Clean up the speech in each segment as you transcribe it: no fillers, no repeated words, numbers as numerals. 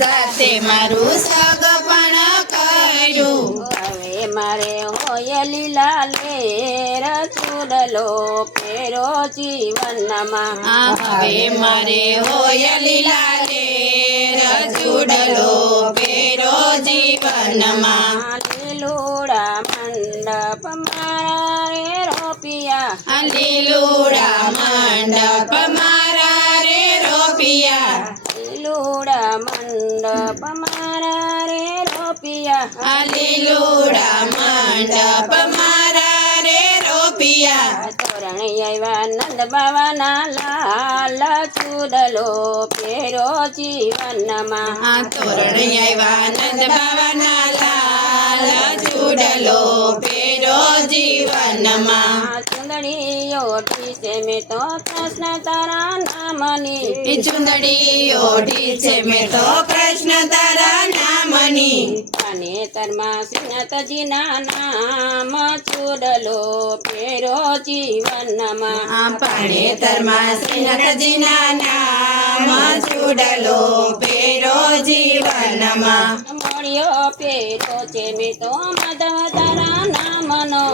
સાથે મારું સગપણ કર્યું. હવે મારે હોય લીલા લેર ચૂડલો પેરો જીવનમાં. હવે મારે હોય લીલા લેર ચૂડલો પેરો જીવનમાં. લીલુડા મંડપ મારા રે રોપિયા. લીલુડા મંડપ મારા રે રોપિયા. લીલુડા મંડપ મારા રે રોપિયા. લીલુડા મંડપ મારા રે રોપિયા. તોરણ આવ્યા નંદ બાવાના લાલ ચૂડલો પેરો જીવનમાં. તોરણ આવ્યા નંદ બાવાના લાલ ચૂડલો પેરો જીવનમાં. ચુંદડી ઓઢી છે મેં તો કૃષ્ણ તારા નામની. ચુંદડી ઓઢી છે મેં તો કૃષ્ણ તારા નામની. અને તરમાં શ્રીનાથજીના નામ ચૂડલો પેરો જીવનમાં. પાણેતરમાં શ્રીનાથજીના નામ ચૂડલો પેરો જીવનમાં. મોળિયો પેરો છે મેં તો માધવ તારા નામનો.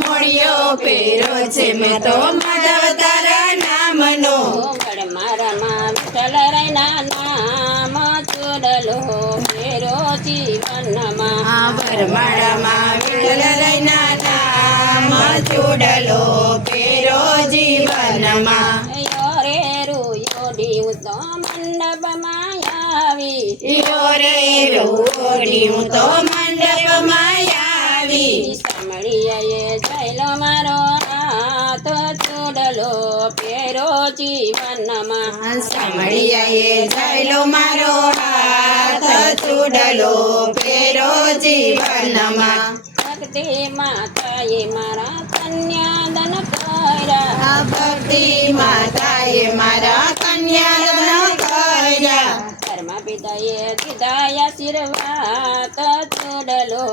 મોળિયો પેરો છે મેં તો માધવ તારા નામનો. મારામાં વિઠ્ઠલ રાયના નામ ચૂડલો પેરો જીવનમાં. વરમાળામાં વિઠ્ઠલ રાયના નામ ચૂડલો પેરો જીવનમાં. રે રૂયો તો મંડપમાં આવી. રે રોડી હું તો મંડપમાં આવી. સામળીએ જયલો મારો હાથ ચૂડલો પેરો જીવનમાં. સામળિયાએ જયલો મારો હાથ ચૂડલો પેરો જીવનમાં. ભક્તિ માતાએ મારા કન્યાદાન કર્યા. ભક્તિ માતાએ મારા કન્યાદાન કર્યા. ધર્મ પિતાએ દીધા આશીર્વાદ ચૂડલો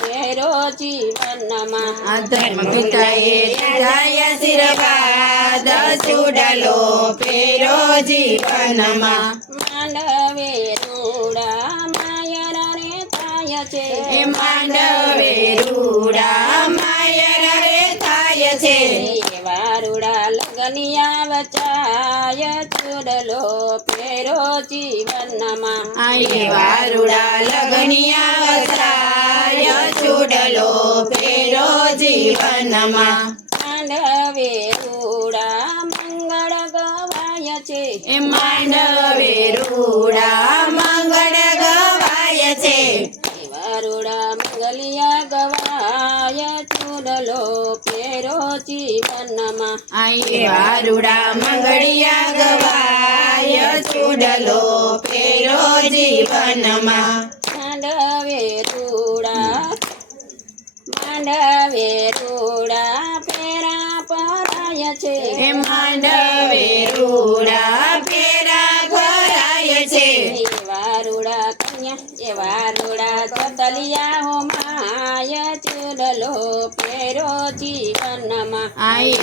પેરો જીવનમાં. ધર્મ પિતાએ દીધા આશીર્વાદ ચૂડલો પેરો જીવનમાં. માંડવે રૂડા માયર રે થાય છે. માંડવે રૂડા માયર રે થાય છે. એવા રૂડા લગનિયા વચાય ચૂડલો પેરો જીવનમાં. એવા રૂડા લગનિયા વચાય ચૂડલો પેરો જીવનમાં. માંડવે રૂડા મંગળ ગવાય છે. માંડવે રૂડા મંગળ ગવાય છે. એવા રૂડા મંગલિયા ગવાય ચૂડલો પેરો જીવનમાં. એવા રૂડા મંગળિયા ગવાય ચૂડલો પેરો જીવનમાં. માંડવે રૂડા પેરા પરાય છે. માંડવે રૂડા પેરા ભરાય છે. એવા રૂડા ચોતલિયા હો માય ચૂડલો પેરો જીવનમાં.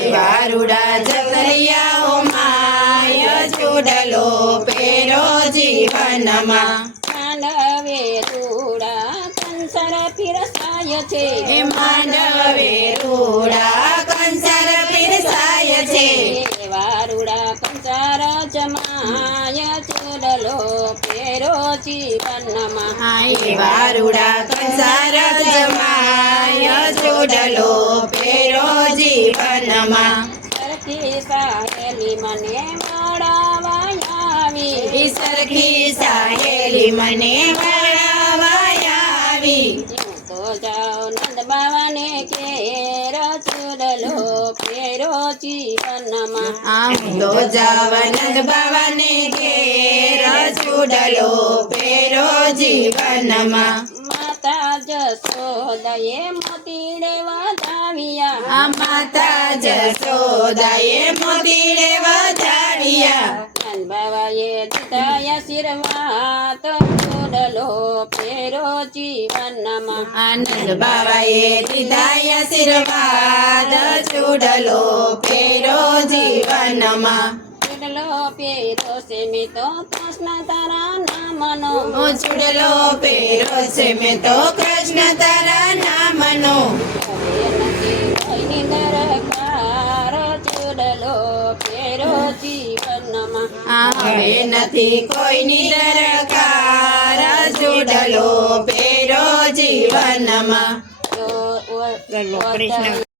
એવા રૂડા જતરિયાઓ માય ચૂડલો પેરો જીવનમાં. માંડવે રૂડા કંસર પીરસાય છે. માંડવે રૂડા કંસર પીરસાય છે. એવા રૂડા કંસર જમાય ચૂડલો પેરો જીવનમાં. એવા રૂડા કંસર જમાય ચૂડલો પેરો જીવનમાં. સરખી સાહેલી મને મળવા આવી. સરખી સાહેલી મને મળવા આવી. હું તો જાઉં નંદ બાવાને ઘેર ચૂડલો પેરો જીવનમાં. હું તો જાવનંદ બાવાને ઘેર ચૂડલો પેરો જીવનમાં. માતા જશોદયે મોતીડે વધાવ્યા. માતા જશોદાએ મોતીડે વધાવ્યા. નંદ બાવાએ દીધા આશીર્વાદ ચૂડલો પેરો જીવનમાં. આનંદ બાવાએ દીધા આશીર્વાદ ચૂડલો પેરો જીવનમાં. ચૂડલો પેરો છે મેં તો કૃષ્ણ તારા નામ નામનો ચૂડલો પહેરો છે મેં તો કૃષ્ણ તારા નામનો કોઈની દરકાર ચૂડલો પહેરો જીવનમાં હવે નથી કોઈની દરકાર ચૂડલો પહેરો જીવનમાં જો કૃષ્ણ